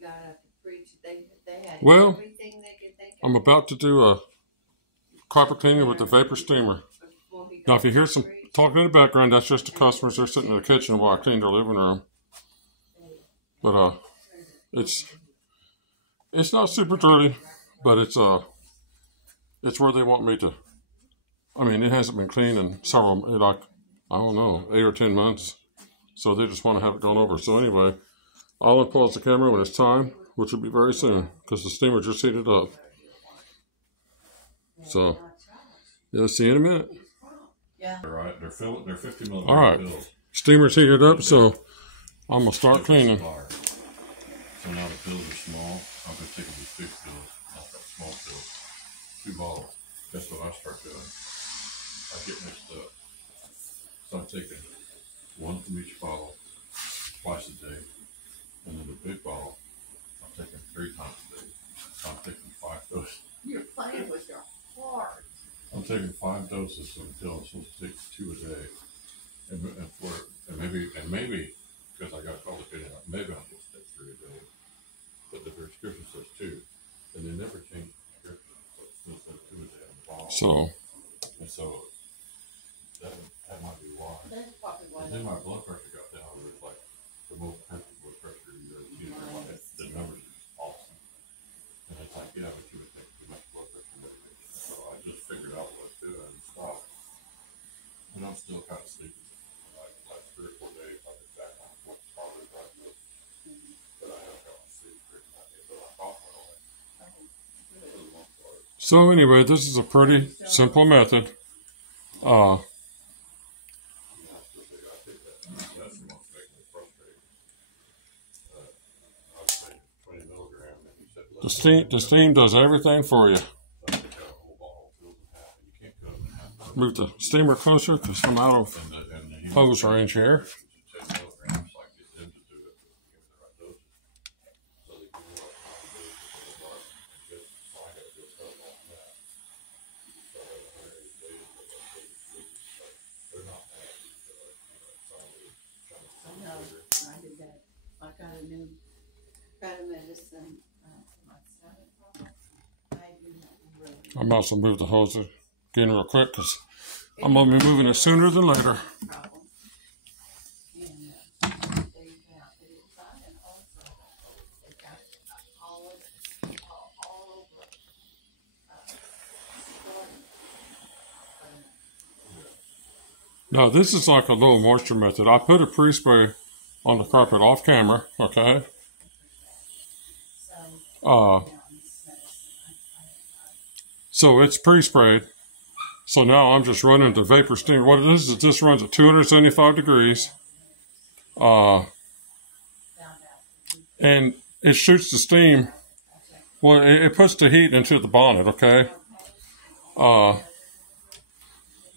got up to preach. They had well, everything they could think of. I'm about to do a carpet cleaning with the vapor steamer. Now, if you hear some talking in the background, that's just the customers. They're sitting in the kitchen while I clean their living room. But it's not super dirty, but it's where they want me to. I mean, it hasn't been cleaned in several, like, I don't know, 8 or 10 months. So they just want to have it gone over. So anyway, I'll unpause the camera when it's time, which will be very soon, because the steamer just heated up. So, yeah, see you in a minute. Yeah. All right, they're 50 millimeter. All right, pills. Steamer's heated up, so I'm gonna start cleaning. So now the pills are small. I'm gonna take these big pills, not that small pills. 2 bottles. That's what I start doing. I get mixed up. So I'm taking 1 from each bottle twice a day, and then the big bottle I'm taking 3 times a day. So I'm taking 5 doses. You're playing with your heart. I'm taking 5 doses of the pill. I'm supposed to take 2 a day, and maybe because I got complicated, maybe I'm supposed to take 3 a day. But the prescription says 2, and they never change the prescription, so it still says 2 a day on the bottle. So that might be why. That's probably why. And then my blood pressure got down. It was like the most perfect blood pressure you've ever seen in your life. The numbers are just awesome. And it's like, yeah, but you would take too much blood pressure medication. So I just figured out what to do and stopped. And I'm still kind of sleepy. Like 3 or 4 days, I've been back on what's harder than I do. But I haven't got my sleep pretty much. So I thought So anyway, this is a pretty simple method. The steam does everything for you. Move the steamer closer because I'm out of hose range here. I did that. I got a new medicine. I'm also move the hose again real quick because I'm going to be moving it sooner than later. Now this is like a low moisture method. I put a pre-spray on the carpet off camera, okay? So it's pre-sprayed. So now I'm just running the vapor steamer. What it is this runs at 275 degrees. And it shoots the steam. Well, it puts the heat into the bonnet, okay?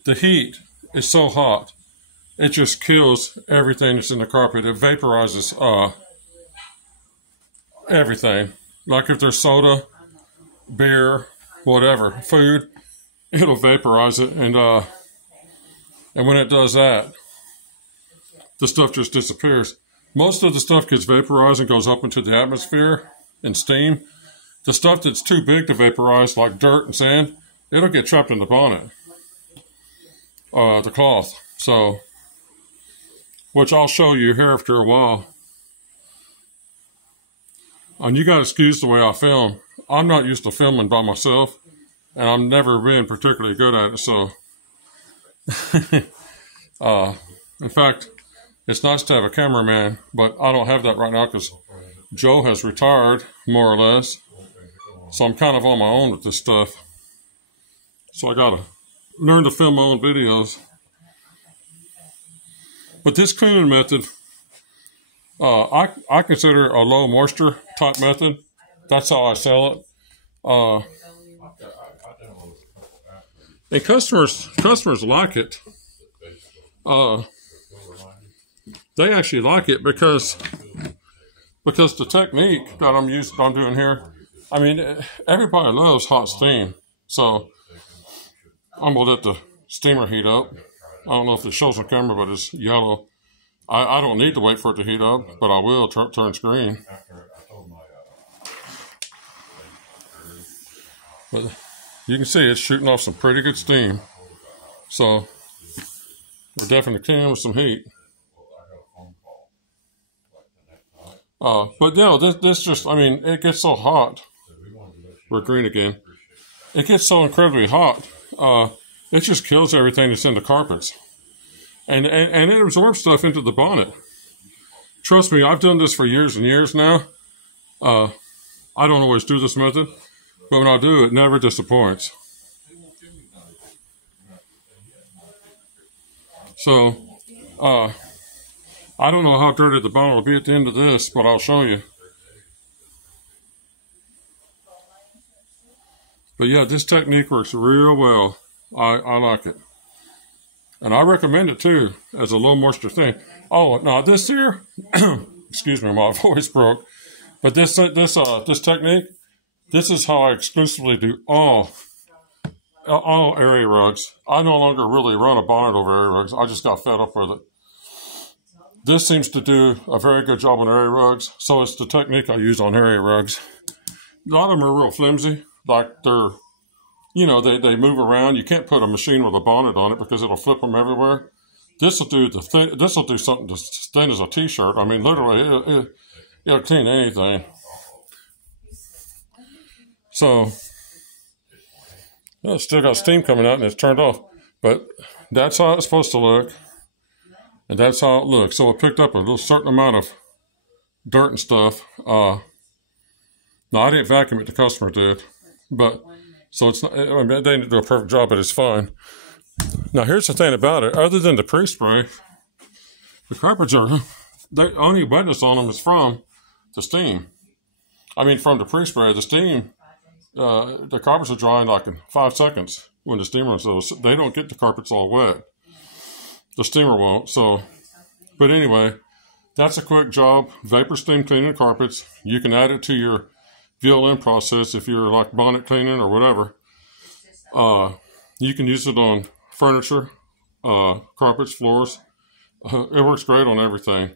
The heat is so hot, it just kills everything that's in the carpet. It vaporizes everything. Like if there's soda, beer, whatever, food, it'll vaporize it. And when it does that, the stuff just disappears. Most of the stuff gets vaporized and goes up into the atmosphere in steam. The stuff that's too big to vaporize, like dirt and sand, it'll get trapped in the bonnet, the cloth. So, which I'll show you here after a while. And you got to excuse the way I film. I'm not used to filming by myself, and I've never been particularly good at it. So, in fact, it's nice to have a cameraman, but I don't have that right now because Joe has retired, more or less. So I'm kind of on my own with this stuff. So I got to learn to film my own videos. But this cleaning method, I consider a low moisture type method. That's how I sell it. And customers like it. They actually like it because the technique that I'm doing here. I mean, everybody loves hot steam. So I'm gonna let the steamer heat up. I don't know if it shows on camera, but it's yellow. I don't need to wait for it to heat up, but I will turn green. After I told my you can see it's shooting off some pretty good steam. So we're definitely cleaning with some heat. But no, this just, I mean, it gets so hot. We're green again. It gets so incredibly hot. It just kills everything that's in the carpets. And it absorbs stuff into the bonnet. Trust me, I've done this for years and years now. I don't always do this method, but when I do, it never disappoints. So, I don't know how dirty the bonnet will be at the end of this, but I'll show you. But yeah, this technique works real well. I like it. And I recommend it too, as a low moisture thing. Oh, now this here, excuse me, my voice broke. But this technique, this is how I exclusively do all area rugs. I no longer really run a bonnet over area rugs. I just got fed up with it. This seems to do a very good job on area rugs, so it's the technique I use on area rugs. A lot of them are real flimsy, like they're, you know, they move around. You can't put a machine with a bonnet on it because it'll flip them everywhere. This will do something as thin as a t-shirt. I mean, literally, it'll clean anything. So, well, it's still got steam coming out and it's turned off, but that's how it's supposed to look. And that's how it looks. So it picked up a little certain amount of dirt and stuff. Now, I didn't vacuum it, the customer did. But, so it's not, I mean, they didn't do a perfect job, but it's fine. Now, here's the thing about it. Other than the pre-spray, the carpets are, the only wetness on them is from the steam. I mean, from the pre-spray, the steam, the carpets are drying like in 5 seconds when the steamer runs. So they don't get the carpets all wet. The steamer won't, so, but anyway, that's a quick job. Vapor steam cleaning carpets. You can add it to your VLN process if you're like bonnet cleaning or whatever. You can use it on furniture, carpets, floors. It works great on everything.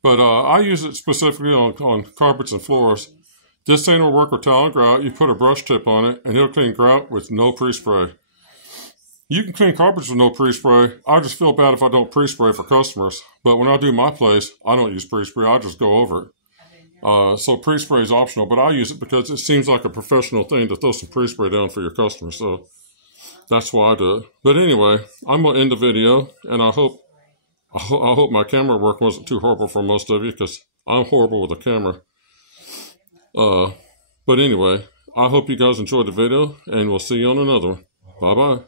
But I use it specifically on carpets and floors. This thing will work with tile and grout. You put a brush tip on it, and it'll clean grout with no pre-spray. You can clean carpets with no pre-spray. I just feel bad if I don't pre-spray for customers. But when I do my place, I don't use pre-spray. I just go over it. So pre-spray is optional, but I use it because it seems like a professional thing to throw some pre-spray down for your customers. So that's why I do it. But anyway, I'm going to end the video, and I hope my camera work wasn't too horrible for most of you because I'm horrible with a camera. But anyway, I hope you guys enjoyed the video, and we'll see you on another one. Bye-bye.